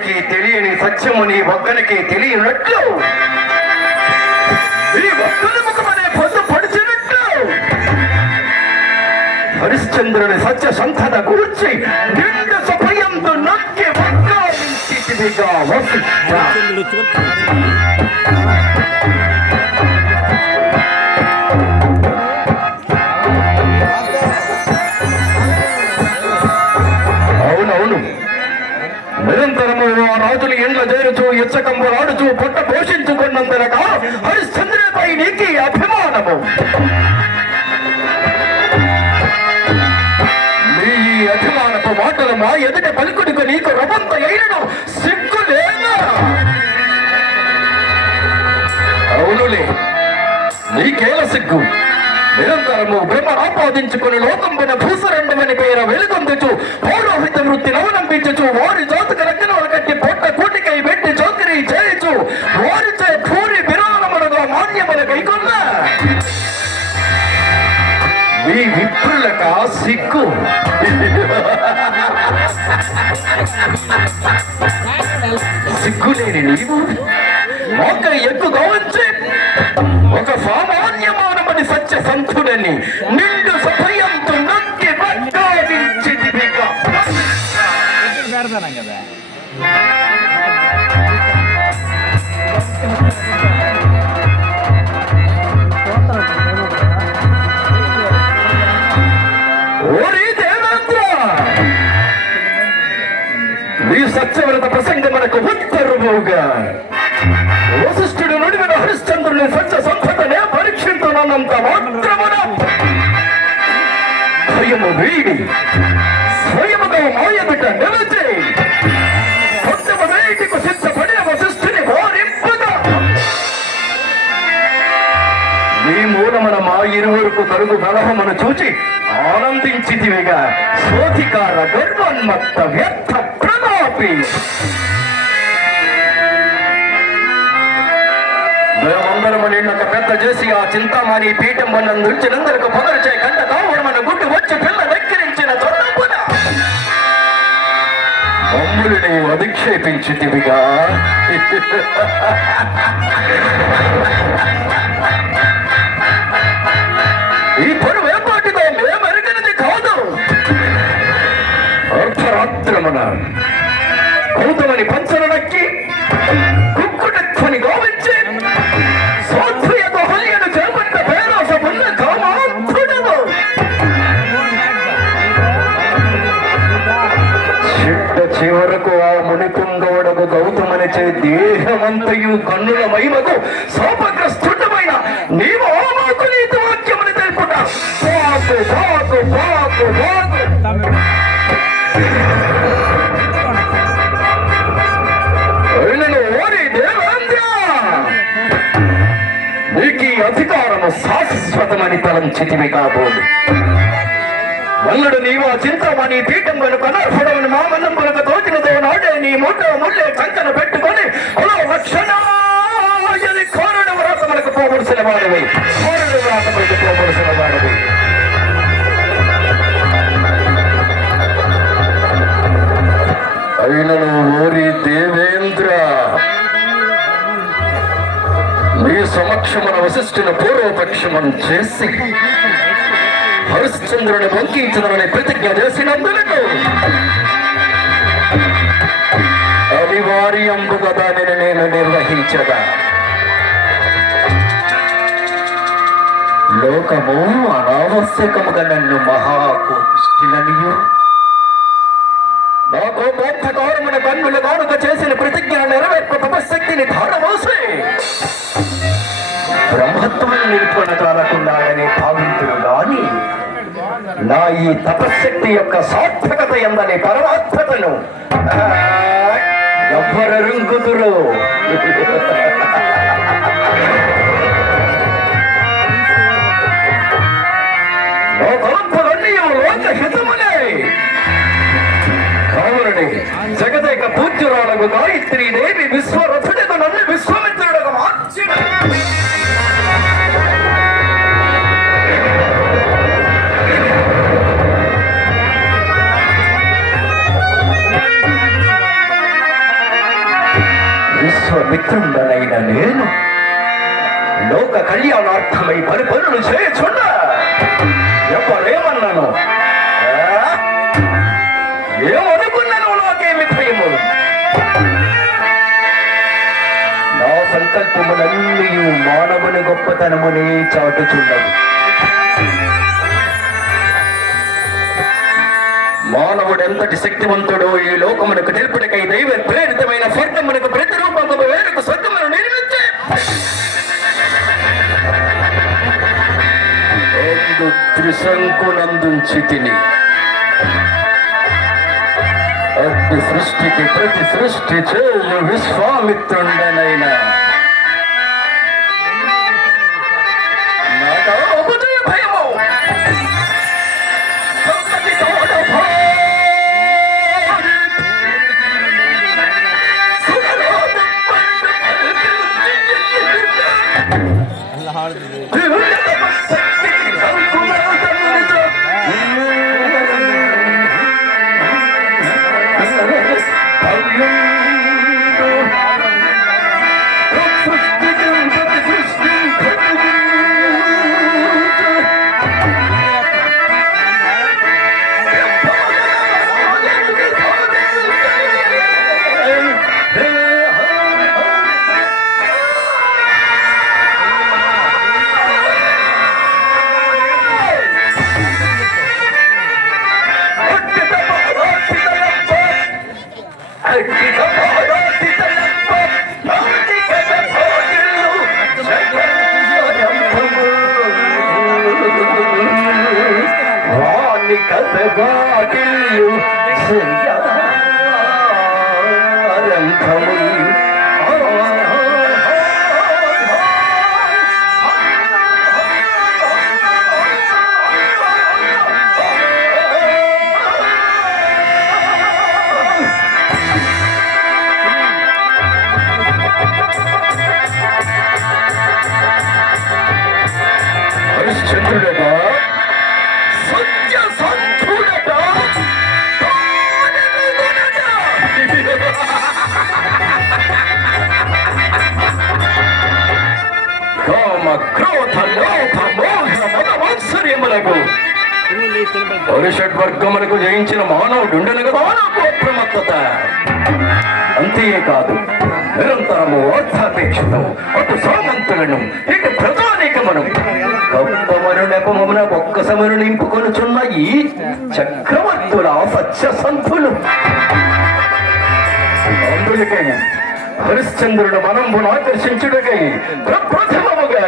ఒక్కనికి తెలియని సత్యము నీ ఒక్కనికి తెలియనట్లు. నీ ఒక్కని ముఖమనే పొందు పడిచినట్లు హరిశ్చంద్రుని సత్య సంతత గూర్చి నిండు సభయంతో నొక్కి వక్కారించితివిగా సిగ్గులే నీకేల సిగ్గు? నిరంతరము బ్రహ్మ ఆపాదించుకుని లోకంబున భూసరండమని పేర వెలుగొందుచు పౌరోహిత వృత్తి నవనంపించుచు వారి జాతక రక్తనవల కట్టి పొట్ట కూటికై పెట్టి చౌకరి చేయుచు వారిచే పూరి విరాళములుగా మాన్యముల కైకొన్న. మీ విప్రులక సిగ్గు. సిగ్గులేని నీవు? మొక్క ఎక్కుగా వచ్చి ఒక సామాన్యమానమని సత్య సంతుడని నిండు సభయంతో నొక్కి పట్టాడించిదివిగా పెడతాను కదా ఓరి దేవేంద్ర నీ సత్యవ్రత ప్రసంగమునకు ఉత్తరువుగా వశిష్ఠుడు నుడివిన హరిశ్చంద్రుని సత్య సంపదనే పరీక్షించున్నంత మాత్రమున భయము వీడి. స్వయముగా మాయబిడ్డ నిలిచి. సత్యము వేటికు సిద్ధపడిన వశిష్ఠుని వారింపుగా నీ మూలమున మా ఇరువురుకు కలుగు కలహమును చూచి ఆనందించితివిగా. శోధికార గర్వన్మత్త వ్యర్థ ప్రతాపి చింతామణి పీఠం వల్ల నిలిచినందరకు పొగరిచే కంట కావుడమన గుడ్డు వచ్చి పిల్ల వెక్కిరించిన మమ్ములు నీవు అధిక్షేపించితివిగా. ఈ పరువు ఏపాటిదో మేమెరగనిది కాదు. అర్ధరాత్రమున కౌతమని పంచ దేహమంతయు కన్నుల మహిమకు శాపగ్రస్తుడమైన నీవు ఆమాకు నీతి వాక్యమని తెలుపుట. పోతు పోతు పోతు పోతు ఓరి నీకు ఈ అధికారము శాశ్వతమని తలంచితివి కాబోదు వల్లుడు నీవు చింతమని పీఠం కనుక అనర్హుడమని మామన్నం కనుక తోచినతో నాడే నీ ముట్ట ముళ్ళే కంకన పెట్టుకొని కుల రక్షణాయని కోరుడు వ్రాతములకు పోగొడిసిన వాడివి కోరుడు వ్రాతములకు పోగొడిసిన వాడివి అయినను ఓరి దేవేంద్ర మీ సమక్షమున వశిష్ఠున పూర్వపక్షమం చేసి హరిశ్చంద్రుని వంకించదనని ప్రతిజ్ఞ చేసినందులకు అనివార్యంబుగా దానిని నేను నిర్వహించగా. లోకము అనావశ్యకముగా నన్ను మహాకోపిష్టిననియు నాకు మోక్షకారమున కన్నుల కానుక చేసిన ప్రతిజ్ఞ నెరవేర్పు తపశక్తిని ధారమోసే బ్రహ్మత్వం నిలుపున చాలకుండాలని భావింతుడు గాని నా ఈ తపశక్తి యొక్క సార్థకత ఎందని పరమాత్మతను ఆ, ఎవ్వరెరుంగుదురు జగదేక పూజ్యురాలకు గాయత్రి దేవి విశ్వరథుడకు నన్ను విశ్వామిత్రుడకు మార్చిన. నేను లోక కళ్యాణార్థమై పని పనులు చేయచుండ ఎవరేమన్నాను ఏమనుకున్నాను నాకేమి భయము నా సంకల్పములన్నీ మానవుని గొప్పతనమునే చాటుచున్నది మానవుడు ఎంతటి శక్తివంతుడో ఈ లోకమునకు తెలుపుటకై దైవ ప్రేరితమైన స్వర్గమునకు ప్రతిరూపము వేరొక స్వర్గమును నిర్మించే అందు త్రిశంకునందుంచి తిని అగ్ని సృష్టికి ప్రతి సృష్టి చేయు విశ్వామిత్రుండనైనా. 不是 పరిషడ్వర్గములకు జయించిన మానవుడు ఉండను కదా నాకు అంతేకాదు నిరంతరము అర్థాపేక్షను అటు సామంతులను ఇటు ప్రజానీకమను. గొప్పమను నెపమున ఒక్క సమరు నింపుకొనుచున్న ఈ చక్రవర్తుల సత్య సంతులు అందులకై హరిశ్చంద్రుడు మనంబును ఆకర్షించుటకై ప్రప్రథమముగా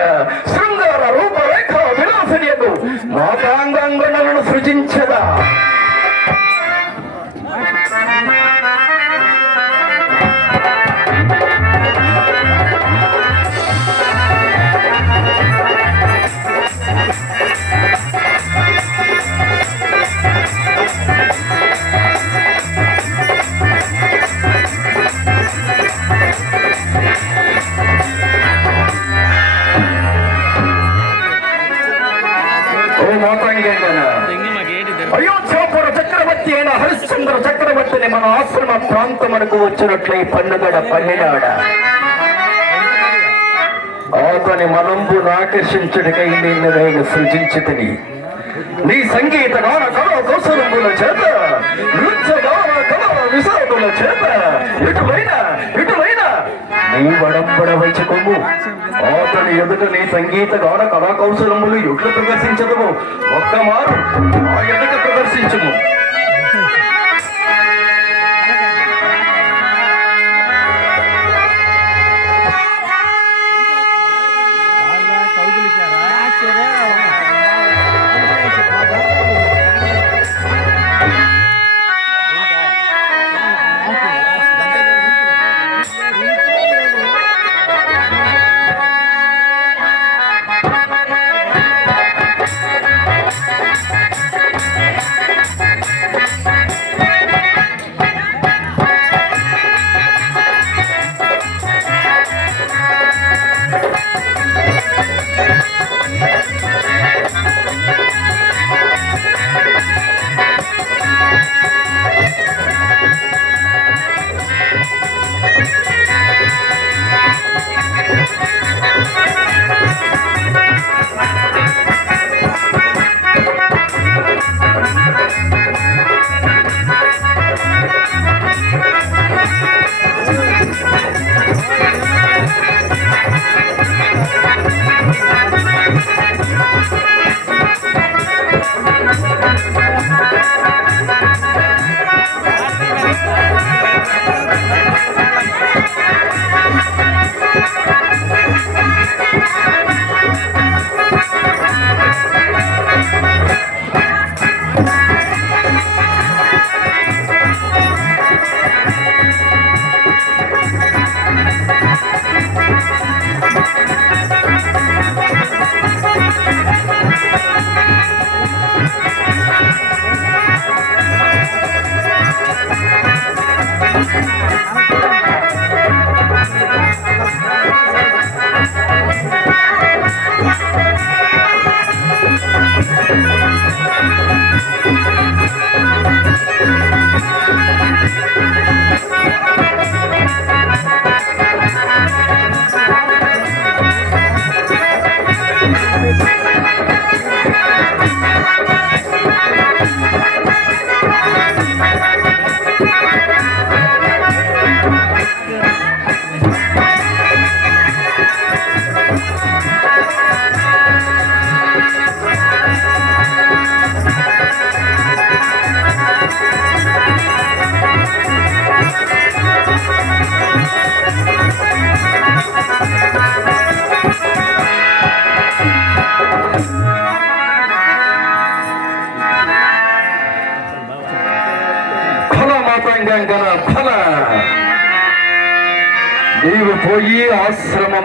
ఆశ్రమ ప్రాంతమునకు వచ్చినట్లే పండుగడ పన్నెనాడ అతని మనంబు ఆకర్షించుడికై నిన్ను నేను సృజించితిని. నీ సంగీత గాన కళా కౌశలముల చేత నృత్య గాన కళా విశారముల చేత ఇటువైన ఇటువైన నీ వడంబడ వైచకము అతని ఎదుట నీ సంగీత గాన కళా కౌశలములు ఎట్లు ప్రదర్శించదము? ఒక్క మారు ఆ ఎదుట ప్రదర్శించము.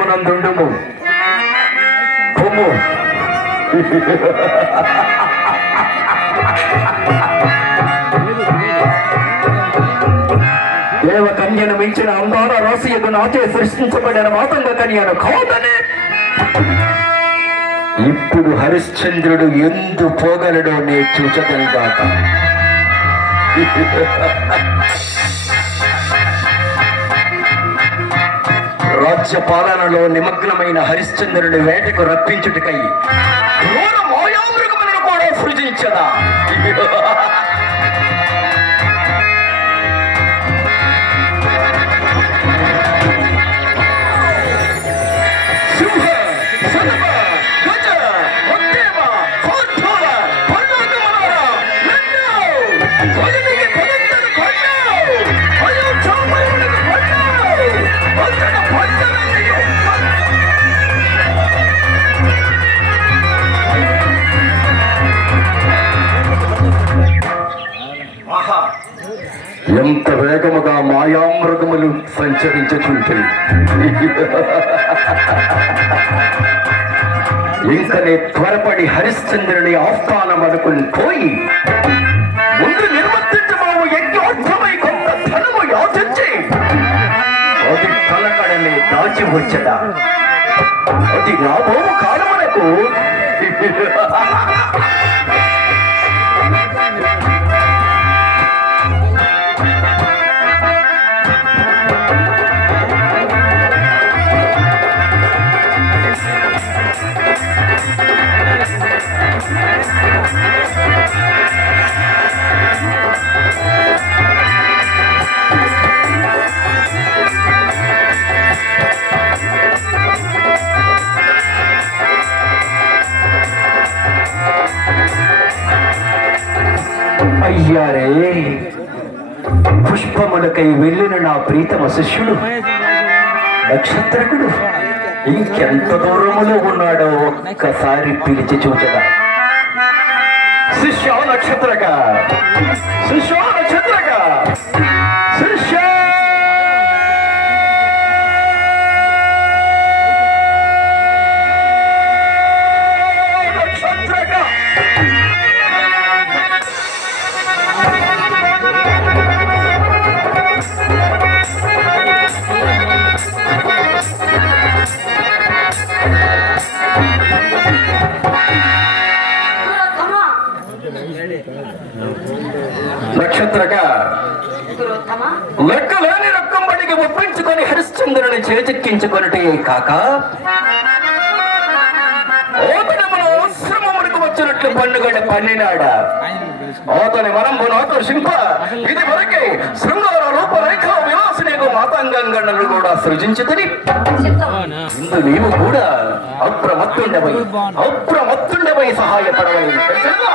ఆశ్రమమునందుండుము పొమ్ము దేవకన్యను మించిన అందాల రాశియకు నాచే సృష్టించబడిన మాతంగ కన్యను కాదని ఇప్పుడు హరిశ్చంద్రుడు ఎందు పోగలడో నే చూచదనిగాక రాజ్య పాలనలో నిమగ్నమైన హరిశ్చంద్రుని వేటకు రప్పించుటకై క్రూర మాయామృగములను కూడా సృజించదా? మాయామృగములు సంచరించుచుంటాయి ఇంకనే త్వరపడి హరిశ్చంద్రుని ఆస్థానం అనుకుని పోయి ముందు నిర్వర్తించబావు యజ్ఞోత్సవై కొంత ధనము యాచించి అది తలకడని దాచి వచ్చదా అది రాబోవు కాలమునకు. అయ్యారే. పుష్పములకై వెళ్ళిన నా ప్రీతమ శిష్యుడు నక్షత్రకుడు ఇంకెంత దూరములో ఉన్నాడో ఒక్కసారి పిలిచి చూచగా. శిష్య నక్షత్రక శిష్య నక్షత్రక. చేజెక్కించుకొనటే కాక ఓతనమును ఆశ్రమమునకు వచ్చినట్లు పండుగడ పన్నినాడ అతని మనంబును ఆకర్షింప ఇది వరకే శృంగార రూపరేఖ విలాసినేకు మాతాంగంగణలు కూడా సృజించుతని ఇందు నీవు కూడా అప్రమత్తుండవై అప్రమత్తుండవై సహాయపడవై తెలుసా?